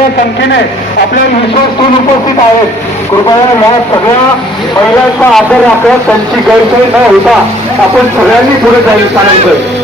मोठ्या संख्येने आपल्या विश्वासतून उपस्थित आहेत कृपया या सगळ्या महिलांचा आदर आपला त्यांची गैरसोय न होता आपण सगळ्यांनी पुढे जाईल सांगायचं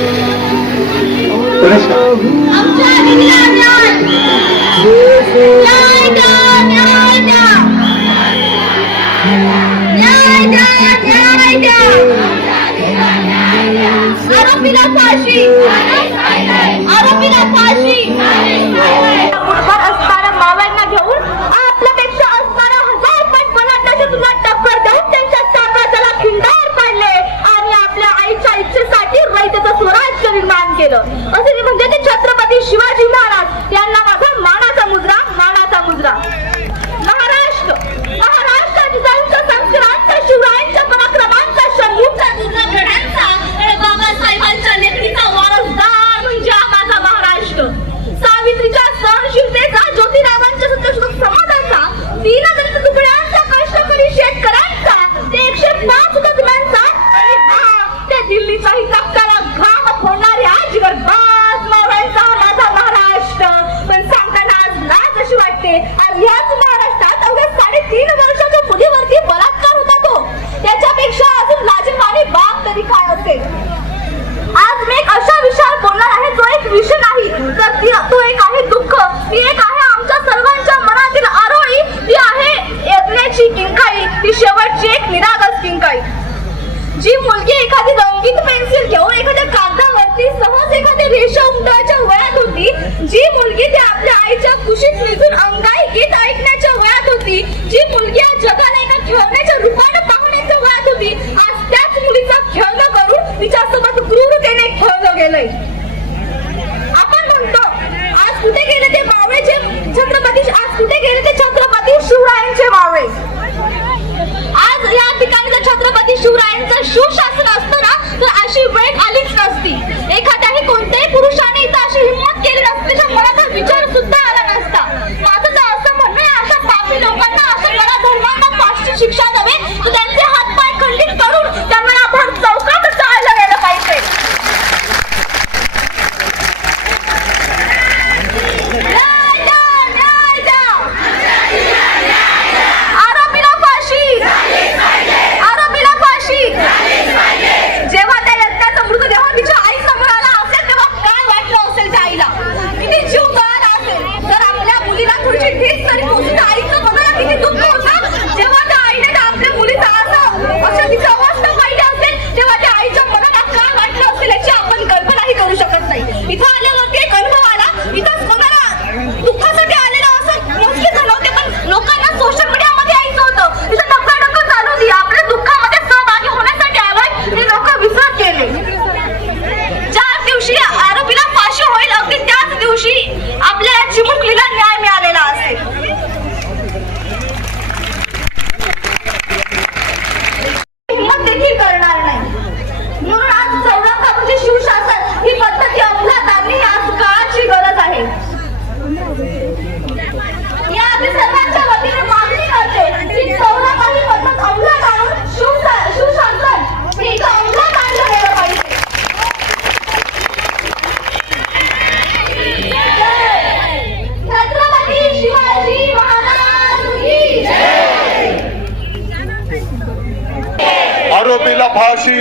फाशी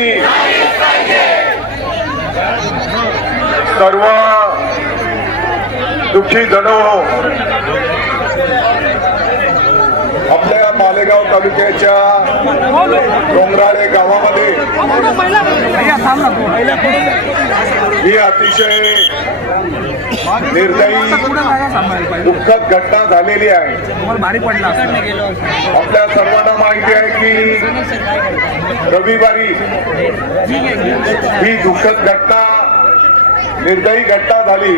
सर्व दुखी जणो तालुक्याच्या डोंगराळे गावामध्ये ही अतिशय निर्दयी दुःखद घटना झालेली आहे आपल्या सर्वांना माहिती आहे की रविवारी ही दुःखद घटना निर्दयी घटना झाली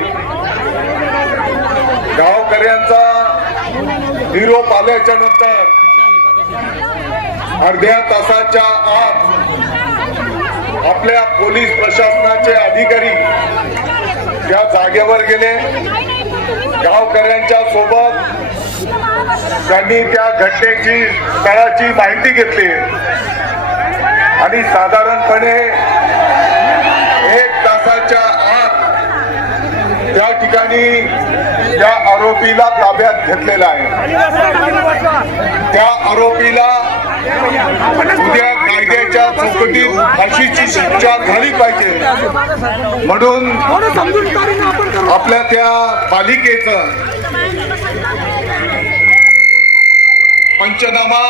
गावकऱ्यांचा निरोप आल्याच्या नंतर अर्ध्या तासाच्या आत आपल्या पोलीस प्रशासनाचे अधिकारी या जागेवर गेले गावकऱ्यांच्या सोबत त्यांनी त्या घटनेची स्थळाची माहिती घेतली आणि साधारणपणे एक तासाच्या आत त्या ठिकाणी या आरोपीला ताब्यात घेतलेला आहे त्या आरोपीला उद्या कायद्याच्या चौकटीत फाशीची शिक्षा झाली पाहिजे म्हणून आपल्या त्या पालिकेच पंचनामा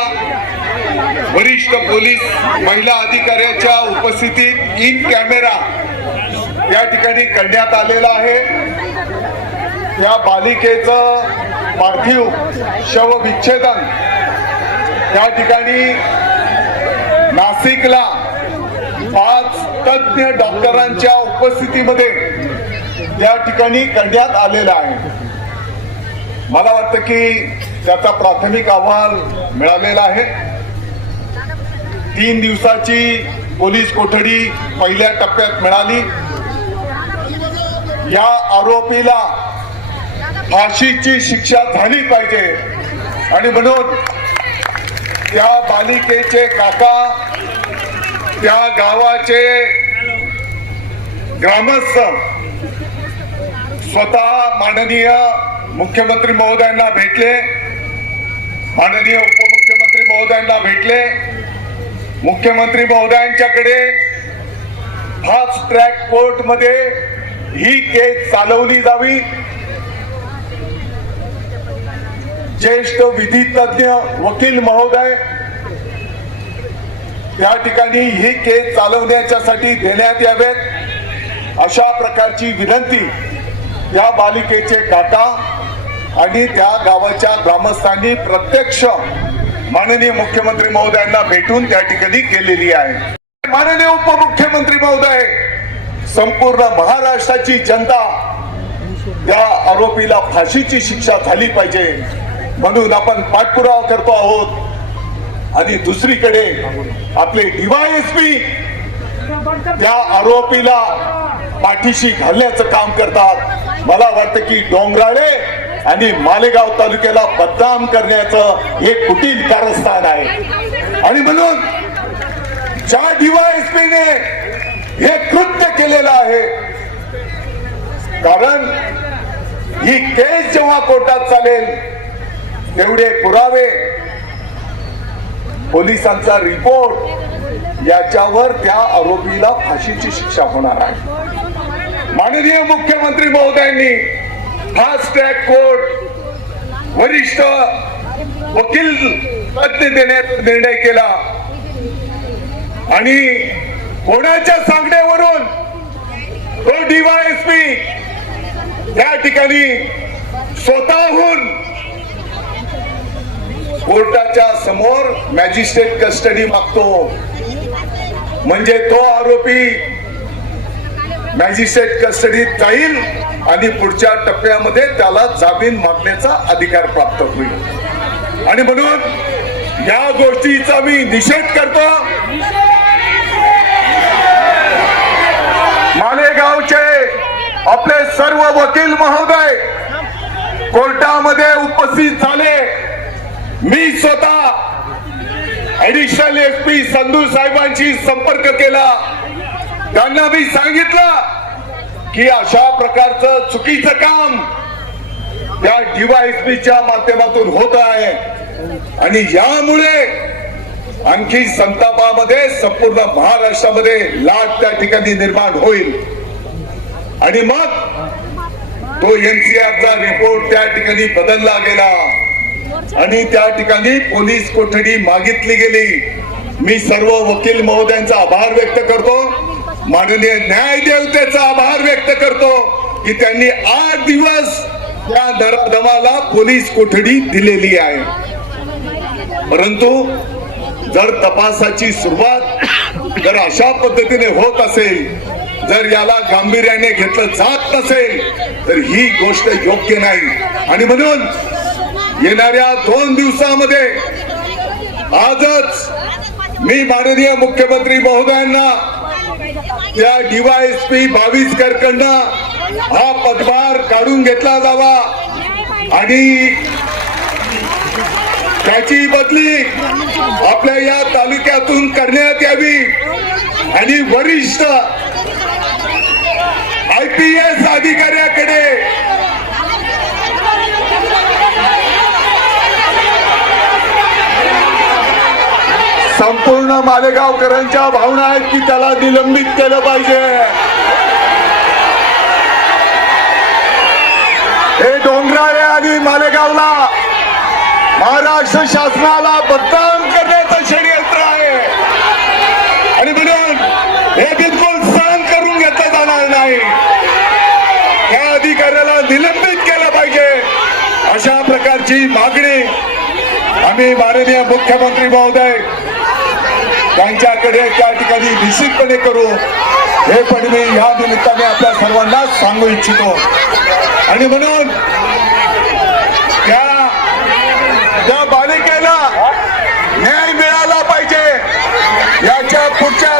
वरिष्ठ पोलीस महिला अधिकाऱ्याच्या उपस्थितीत इन कॅमेरा या ठिकाणी करण्यात आलेला आहे या पालिकेचं पार्थिव शवविच्छेदन या ठिकाणी नाशिकला पाच तज्ज्ञ डॉक्टरांच्या उपस्थितीमध्ये या ठिकाणी करण्यात आलेलं आहे मला वाटतं की त्याचा प्राथमिक अहवाल मिळालेला आहे तीन दिवसाची पोलीस कोठडी पहिल्या टप्प्यात मिळाली या आरोपीला फाशीची शिक्षा झाली पाहिजे आणि म्हणून त्या बालिकेचे काका त्या गावाचे ग्रामस्थ स्वतः माननीय मुख्यमंत्री महोदयांना भेटले माननीय उपमुख्यमंत्री महोदयांना भेटले मुख्यमंत्री महोदयांच्याकडे फास्ट ट्रॅक कोर्ट मध्ये ही केस चालवली जावी ज्येष्ठ विधी तज्ञ वकील महोदय या ठिकाणी ही केस चालवण्याच्यासाठी देण्यात यावेत अशा प्रकारची विनंती या बालिकेचे काका आणि त्या गावाच्या ग्रामस्थांनी प्रत्यक्ष माननीय मुख्यमंत्री महोदयांना भेटून त्या ठिकाणी केलेली आहे माननीय उपमुख्यमंत्री महोदय संपूर्ण महाराष्ट्राची जनता या आरोपीला फाशीची शिक्षा झाली पाहिजे म्हणून आपण पाठपुरावा करतो आहोत आणि दुसरीकडे आपले डीवायएसपी त्या आरोपीला पाठीशी घालण्याचं काम करतात मला वाटतं की डोंगराळे आणि मालेगाव तालुक्याला बदनाम करण्याचं हे कुटील कारस्थान आहे आणि म्हणून ज्या पीने हे कृत्य केलेलं आहे कारण ही केस जेव्हा कोर्टात चालेल तेवढे पुरावे पोलिसांचा रिपोर्ट याच्यावर त्या आरोपीला फाशीची शिक्षा होणार आहे माननीय मुख्यमंत्री महोदयांनी फास्ट ट्रॅक कोर्ट वरिष्ठ वकील तज्ञ देण्यात निर्णय केला आणि कोणाच्या सांगण्यावरून तो डीवायएसपी या ठिकाणी स्वतःहून कोर्टाच्या समोर मॅजिस्ट्रेट कस्टडी मागतो म्हणजे तो आरोपी मॅजिस्ट्रेट कस्टडीत जाईल आणि पुढच्या टप्प्यामध्ये त्याला जामीन मागण्याचा अधिकार प्राप्त होईल आणि म्हणून या गोष्टीचा मी निषेध करतो मालेगावचे आपले सर्व वकील महोदय कोर्टामध्ये उपस्थित झाले मी स्वतः ऍडिशनल एस पी संधू साहेबांशी संपर्क केला त्यांना मी सांगितलं की अशा प्रकारचं चुकीचं काम त्या डीवायएसपीच्या माध्यमातून होत आहे आणि यामुळे आणखी संतापामध्ये संपूर्ण महाराष्ट्रामध्ये लाट त्या ठिकाणी निर्माण होईल आणि मग तो एनसीआरचा रिपोर्ट त्या ठिकाणी बदलला गेला आणि त्या ठिकाणी पोलीस कोठडी मागितली गेली मी सर्व वकील महोदयांचा आभार व्यक्त करतो माननीय न्याय देवतेचा आभार व्यक्त करतो की त्यांनी आठ दिवस त्या दराधमाला पोलीस कोठडी दिलेली आहे परंतु जर तपासाची सुरुवात जर अशा पद्धतीने होत असेल जर याला गांभीर्याने घेतलं जात नसेल तर ही गोष्ट योग्य नाही आणि म्हणून येणाऱ्या दोन दिवसामध्ये आजच मी माननीय मुख्यमंत्री महोदयांना त्या डीवायएसपी बावीस करकंडा हा पदभार काढून घेतला जावा आणि त्याची बदली आपल्या या तालुक्यातून करण्यात यावी आणि वरिष्ठ आय पी एस अधिकाऱ्याकडे संपूर्ण मालेगावकरांच्या भावना आहेत की त्याला निलंबित केलं पाहिजे हे डोंगराळे आणि मालेगावला महाराष्ट्र शासनाला बदनाम करण्याचं षडयंत्र आहे आणि म्हणून हे बिलकुल सहन करून घेतलं जाणार नाही या अधिकाऱ्याला निलंबित केलं पाहिजे अशा प्रकारची मागणी आम्ही माननीय मुख्यमंत्री महोदय त्यांच्याकडे त्या ठिकाणी निश्चितपणे करू हे पण मी या निमित्ताने आपल्या सर्वांना सांगू इच्छितो आणि म्हणून त्या त्या बालिकेला न्याय मिळाला पाहिजे याच्या पुढच्या